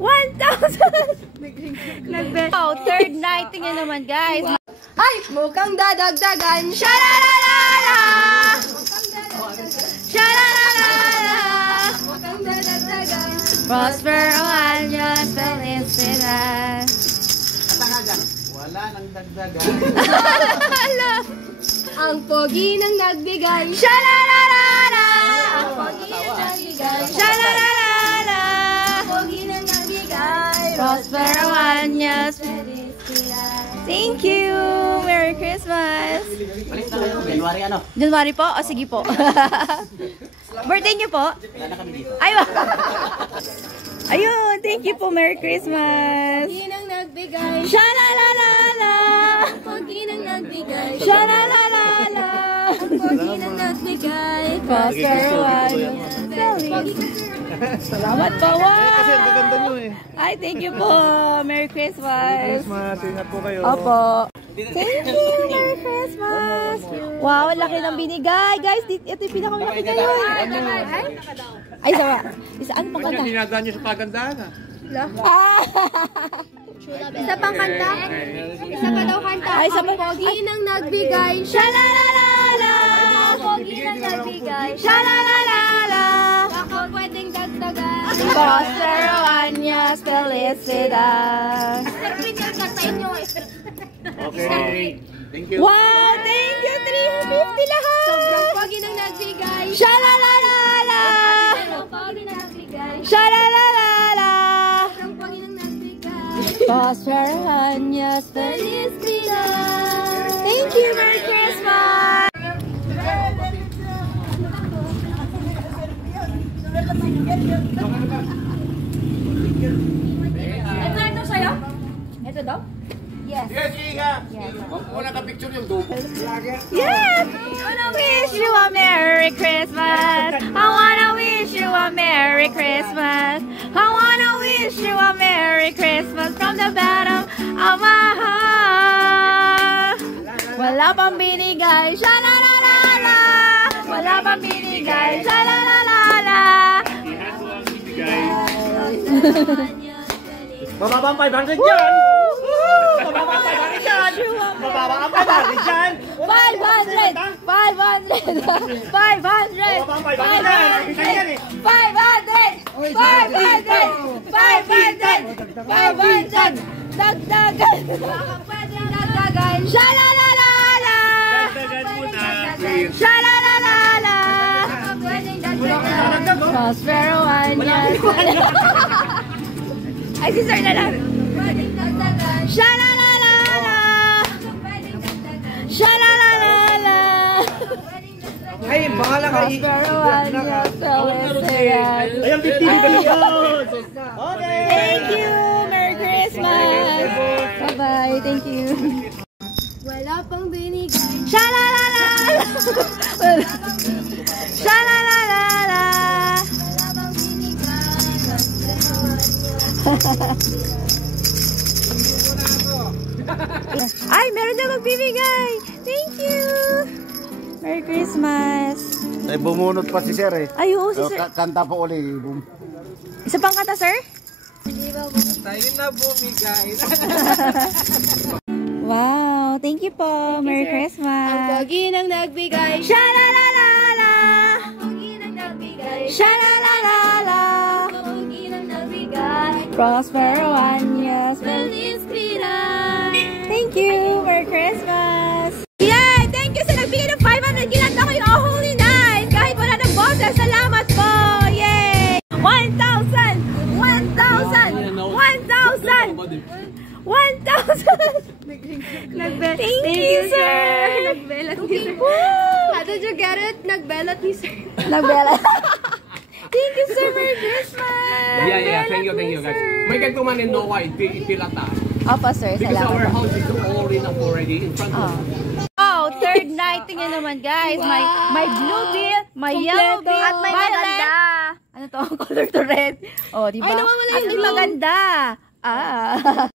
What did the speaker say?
1,000! Oh, third night. Tingnan naman, guys. Ay! Mukhang dadagdagan. Shalalala! Shalalala! Mukhang dadagdagan. Prosper años, felicidad. Wala nang dagdagan. Ang pogi nang nagbigay. Shalalala! Ang pogi nang nagbigay. Shalalala! Ang pogi nang nagbigay. Prosper años, felicidad. Thank you! Merry Christmas! Balik na kayo. January ano? January po? O sige po. Birthday niyo po? Wala na kami dito. Ayun! Ayun! Thank you po! Merry Christmas! Pogi nang nagbigay. Shalalala! Ang pogi nang nagbigay. Shalalala! Ang pogi nang nagbigay. Prosper años, salamat po! Wow! Kasi ang gaganda nyo eh. Ay, thank you po! Merry Christmas! Christmas, ingat po kayo. Opo! Thank you! Merry Christmas! Wow, laki ng binigay! Guys, ito yung pinakamalaki ngayon! Ay, sama! Ano pang kanta? Dinadaan nyo sa pagandahan ah. Isa pang kanta? Isa pa daw kanta. Ay, isa pa. Ang pogi nang nagbigay. Shalalala! Ang pogi nang nagbigay. Shalalala! Baka pwedeng dagdagan. Prosper años, felicidad! Okay. Thank you. Wow! Thank you! 350 lahat! Sobrang pogi nang nagbigay. Shalalala! Ang pogi nang nagbigay. Shalalala! Sobrang pogi nang nagbigay. Prosper años, Felicidad. thank you! Merry Christmas! Ito sa'yo? Ito daw? Yes, Iga. Wala ka picture yung dupo. Yes! I wanna wish you a Merry Christmas. I wanna wish you a Merry Christmas. I wanna wish you a Merry Christmas from the bottom of my heart. Wala pang binigay, shalalala. Wala pang binigay, shalalala. Mababa ang 500 dyan! Mababa ang 500 dyan! Mababa ang 500 dyan! 500! 500! 500! 500! 500! 500! 500! Dagdagan! Baka pwedeng dagdagan. Shalalala! Dagdagan muna, please. Shalalala! Baka pwedeng dagdagan. Prosper años. Ay, si Sir na lang. Pwedeng dagdagan. Shalalala! Baka pwedeng dagdagan. Shalalala! Ay, bahala ka. Prosper años. Felicidad. Ayan, 50 pesos. Okay. Thank you! Merry Christmas! Bye-bye! Thank you! Wala pang binigay. Shalalala! Shalalala! Wala pang binigay. Ay, meron na magbibigay! Thank you! Merry Christmas! Ay, bumunot pa si Sir eh. Ay, oo, si Sir. Kanta po ulit. Isa pang kanta, Sir? Tayo na bumigay. Wow! Thank you po! Merry Ang Christmas! pogi nang nagbigay. Shalalala! Ang pogi nang nagbigay. Shalalala! Ang pogi nang nagbigay. Prosper años! Felicidad. Thank you! Merry Christmas! Yay! Thank you sa nagbigay ng 500! Ginanda ko yung Oh Holy Night! Kahit wala ng boses, salamat po! Yay! 1,000! 1,000! 1,000! 1,000! Thank you, sir! Nagbelat ni Sir. How did you get it? Nagbelat ni Sir. Nagbela. Thank you, sir! Merry Christmas! Yeah, thank you guys. May ganito man in Noah, ipilata. Opo, sir. Because our Salamat. house is all enough already in front of us. Oh, third night. Tingnan naman, guys. May blue bill, may yellow bill, At may maganda. Ano to? Color to red. Oh, di ba? Ay, nawawala At yung may blue. maganda. Ah.